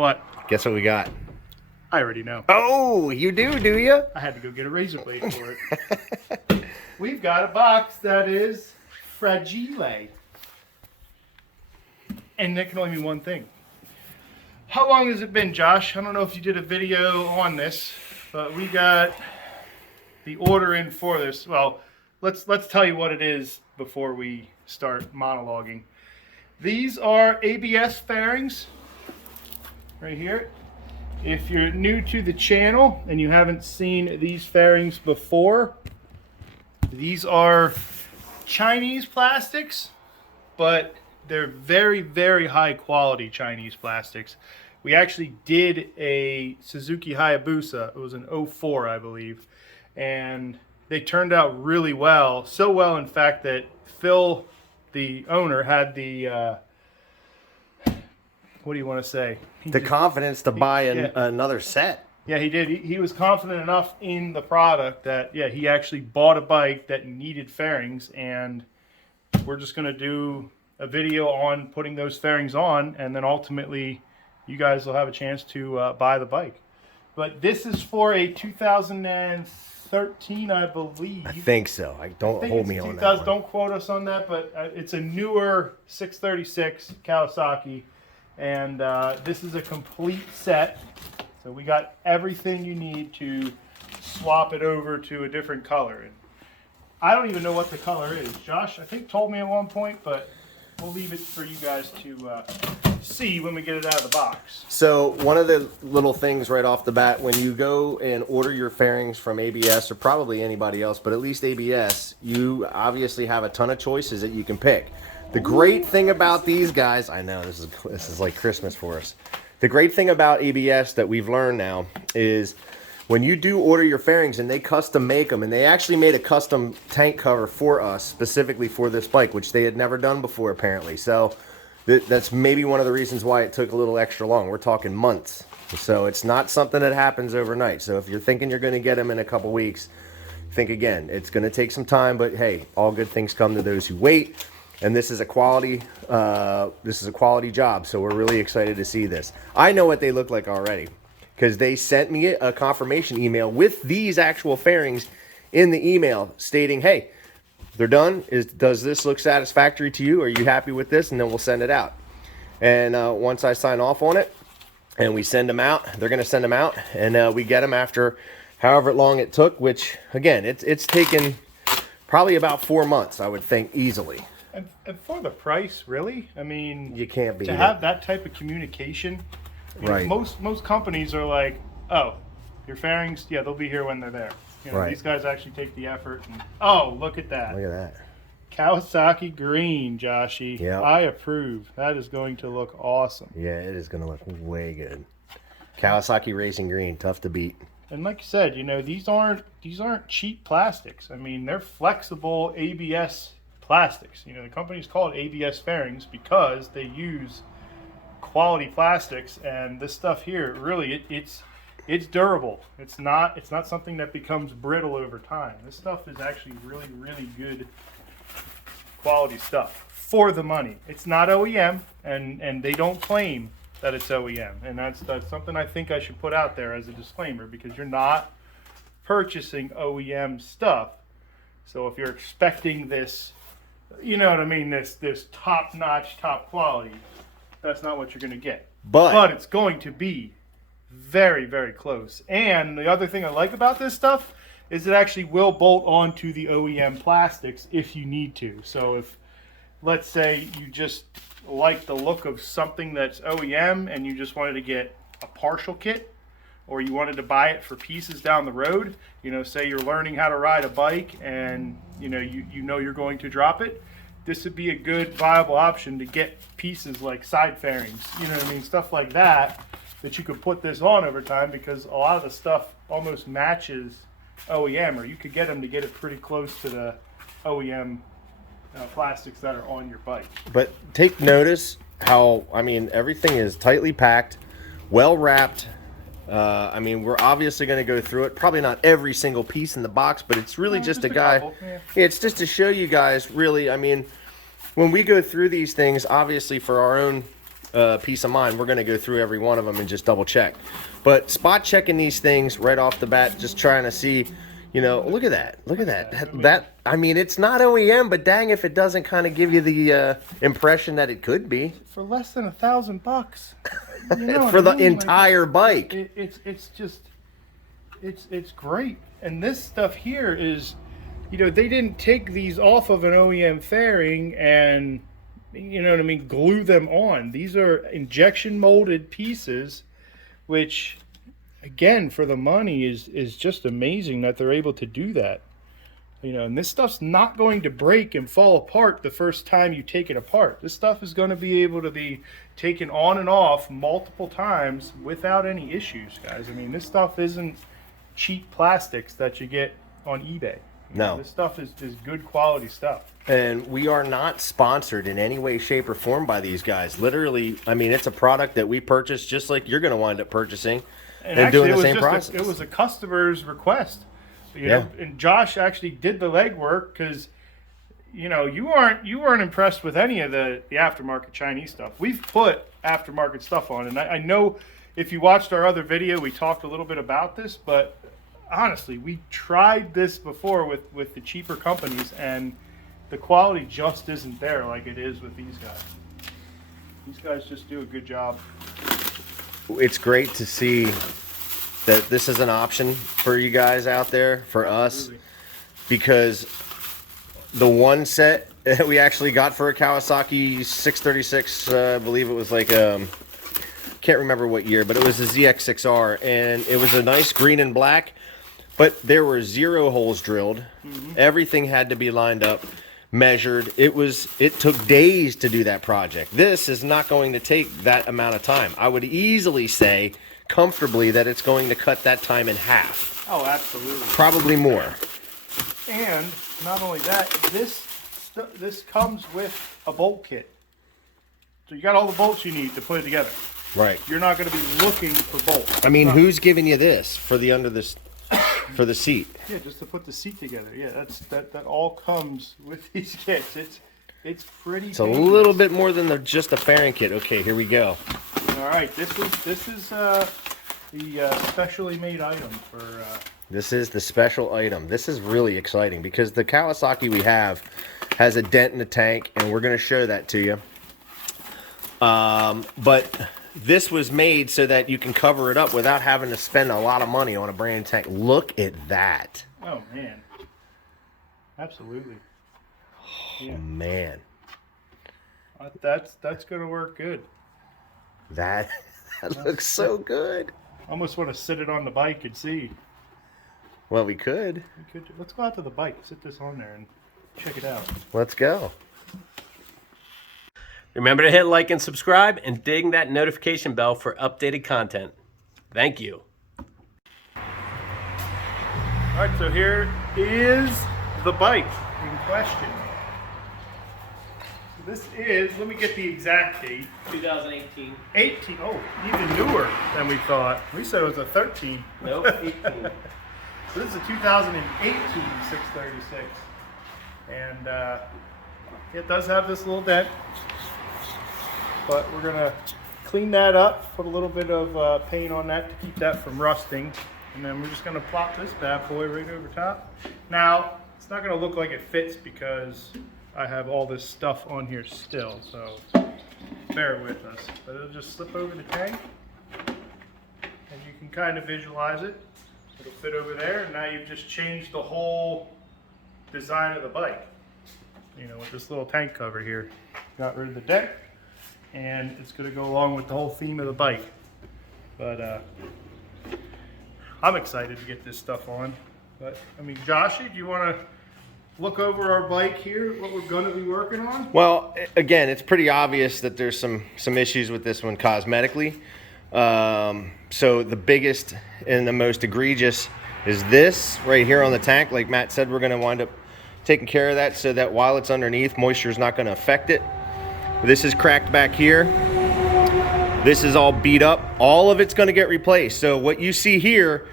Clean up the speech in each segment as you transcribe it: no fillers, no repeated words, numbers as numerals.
What? Guess what we got? I already know. Oh, you do you? I had to go get a razor blade for it. We've got a box that is fragile. And that can only mean one thing. How long has it been, Josh? I don't know if you did a video on this, but we got the order in for this. Well, let's tell you what it is before we start monologuing. These are ABS fairings right here. If you're new to the channel and you haven't seen these fairings before, these are Chinese plastics, but they're very, very high quality Chinese plastics. We actually did a Suzuki Hayabusa. It was an 04, I believe. And they turned out really well. So well, in fact, that Phil, the owner, had the, what do you want to say? The confidence to buy another set. Yeah, he did. He was confident enough in the product that, yeah, he actually bought a bike that needed fairings. And we're just going to do a video on putting those fairings on, and then ultimately you guys will have a chance to buy the bike. But this is for a 2013, I believe. I think so. Don't hold me on that one. Don't quote us on that, but it's a newer 636 Kawasaki, and this is a complete set. So we got everything you need to swap it over to a different color. And I don't even know what the color is. Josh, I think, told me at one point, but we'll leave it for you guys to see when we get it out of the box. So one of the little things right off the bat, when you go and order your fairings from ABS, or probably anybody else, but at least ABS, you obviously have a ton of choices that you can pick. The great thing about these guys, I know this is like Christmas for us. The great thing about ABS that we've learned now is when you do order your fairings and they custom make them, and they actually made a custom tank cover for us specifically for this bike, which they had never done before apparently. So that's maybe one of the reasons why it took a little extra long. We're talking months. So it's not something that happens overnight. So if you're thinking you're going to get them in a couple weeks, think again. It's going to take some time, but hey, all good things come to those who wait. And this is a quality job. So we're really excited to see this. I know what they look like already, because they sent me a confirmation email with these actual fairings in the email stating, hey, they're done. Does this look satisfactory to you? Are you happy with this? And then we'll send it out. And once I sign off on it and we send them out, they're going to send them out, and we get them after however long it took, which, again, it's taken probably about 4 months, I would think, easily. And for the price, really? I mean, you can't beat to it. have that type of communication. Right. Most companies are like, oh, your fairings, yeah, they'll be here when they're there. You know, right. These guys actually take the effort. And, oh, look at that. Look at that. Kawasaki green, Joshy. Yep. I approve. That is going to look awesome. Yeah, it is going to look way good. Kawasaki Racing Green, tough to beat. And like you said, you know, these aren't cheap plastics. I mean, they're flexible ABS plastics. You know, the company's called ABS fairings because they use quality plastics, and this stuff here, really, it's durable. It's not something that becomes brittle over time. This stuff is actually really, really good quality stuff for the money. It's not OEM, and they don't claim that it's OEM, and that's something I think I should put out there as a disclaimer, because you're not purchasing OEM stuff. So if you're expecting this, you know what I mean, this top-notch, top quality, that's not what you're going to get. But it's going to be very, very close. And the other thing I like about this stuff is it actually will bolt onto the OEM plastics if you need to. So if, let's say, you just like the look of something that's OEM and you just wanted to get a partial kit, or you wanted to buy it for pieces down the road, you know, say you're learning how to ride a bike and you know you're going to drop it, this would be a good viable option to get pieces like side fairings, you know what I mean, stuff like that you could put this on over time, because a lot of the stuff almost matches OEM, or you could get them to get it pretty close to the OEM plastics that are on your bike. But take notice how, I mean, everything is tightly packed, well wrapped. I mean, we're obviously going to go through it. Probably not every single piece in the box, but it's really just a guide. Yeah. It's just to show you guys, really, I mean, when we go through these things, obviously for our own peace of mind, we're going to go through every one of them and just double check. But spot checking these things right off the bat, just trying to see, you know, look at that. Look at that. I mean, it's not OEM, but dang if it doesn't kind of give you the impression that it could be. For less than $1,000, you know for the I mean? entire bike. It's great. And this stuff here is, you know, they didn't take these off of an OEM fairing and, you know what I mean, glue them on. These are injection molded pieces, which, again, for the money is just amazing that they're able to do that. You know, and this stuff's not going to break and fall apart the first time you take it apart. This stuff is going to be able to be taken on and off multiple times without any issues, guys. I mean, this stuff isn't cheap plastics that you get on eBay. No. This stuff is good quality stuff. And we are not sponsored in any way, shape, or form by these guys. Literally, I mean, it's a product that we purchased just like you're going to wind up purchasing and doing the same process. It was a customer's request. You know, and Josh actually did the legwork because, you know, you weren't impressed with any of the aftermarket Chinese stuff. We've put aftermarket stuff on, and I know if you watched our other video, we talked a little bit about this, but honestly, we tried this before with the cheaper companies, and the quality just isn't there like it is with these guys. These guys just do a good job. It's great to see that this is an option for you guys out there, for us, because the one set that we actually got for a Kawasaki 636, I believe it was like, can't remember what year, but it was a ZX6r, and it was a nice green and black, but there were 0 holes drilled. Everything had to be lined up, measured. It took days to do that project. This is not going to take that amount of time. I would easily say comfortably that it's going to cut that time in half. Oh, absolutely. Probably more. And not only that, this comes with a bolt kit. So you got all the bolts you need to put it together. Right. You're not going to be looking for bolts. I mean, who's giving you this for for the seat? Yeah, just to put the seat together. Yeah, that all comes with these kits. It's pretty. It's a little bit more than just a fairing kit. Okay, here we go. All right, this is the specially made item for. This is the special item. This is really exciting because the Kawasaki we have has a dent in the tank, and we're going to show that to you. But this was made so that you can cover it up without having to spend a lot of money on a brand new tank. Look at that. Oh man, absolutely. Oh man, that's going to work good. That looks so good. I almost want to sit it on the bike and see. Well, we could. Let's go out to the bike, sit this on there, and check it out. Let's go. Remember to hit like and subscribe and ding that notification bell for updated content. Thank you. All right, so here is the bike in question. So this is, let me get the exact date. 2018. 18, oh, even newer than we thought. We said it was a 13. Nope, 18. So this is a 2018 636. And it does have this little dent. But we're going to clean that up, put a little bit of paint on that to keep that from rusting. And then we're just going to plop this bad boy right over top. Now, it's not going to look like it fits because I have all this stuff on here still. So bear with us. But it'll just slip over the tank. And you can kind of visualize it. It'll fit over there. And now you've just changed the whole design of the bike. You know, with this little tank cover here. Got rid of the dent. And it's going to go along with the whole theme of the bike. But I'm excited to get this stuff on. But I mean, Joshy, do you want to look over our bike here, what we're going to be working on? Well, again, it's pretty obvious that there's some issues with this one cosmetically. So the biggest and the most egregious is this right here on the tank. Like Matt said, we're going to wind up taking care of that so that while it's underneath, moisture is not going to affect it. This is cracked back here. This is all beat up. All of it's going to get replaced. So what you see here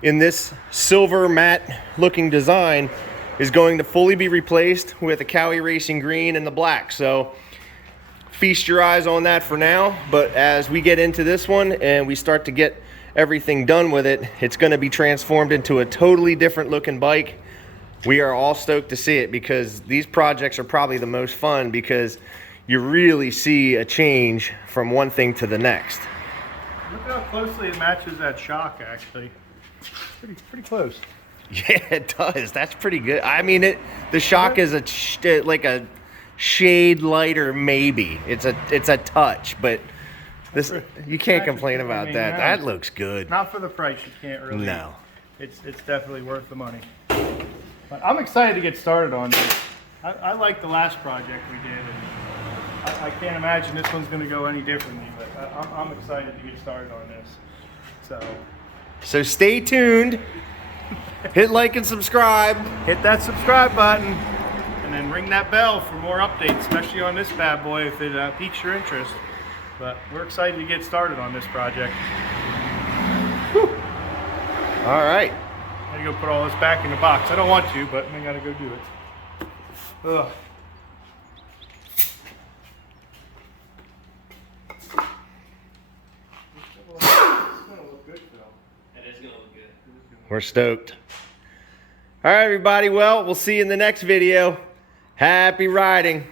in this silver matte looking design is going to fully be replaced with a Cowie Racing green and the black. So feast your eyes on that for now. But as we get into this one and we start to get everything done with it, it's going to be transformed into a totally different looking bike. We are all stoked to see it because these projects are probably the most fun because you really see a change from one thing to the next. Look how closely it matches that shock, actually. Pretty close. Yeah, it does. That's pretty good. I mean, the shock is like a shade lighter, maybe. It's a touch, but this you can't complain about that. That looks good. Not for the price, you can't really. No. It's definitely worth the money. But I'm excited to get started on this. I like the last project we did, and I can't imagine this one's going to go any differently. But I'm excited to get started on this. So stay tuned. Hit like and subscribe. Hit that subscribe button, and then ring that bell for more updates, especially on this bad boy if it piques your interest. But we're excited to get started on this project. Whew. All right. I gotta go put all this back in the box. I don't want to, but I gotta go do it. Ugh. We're stoked. All right, everybody. Well, we'll see you in the next video. Happy riding.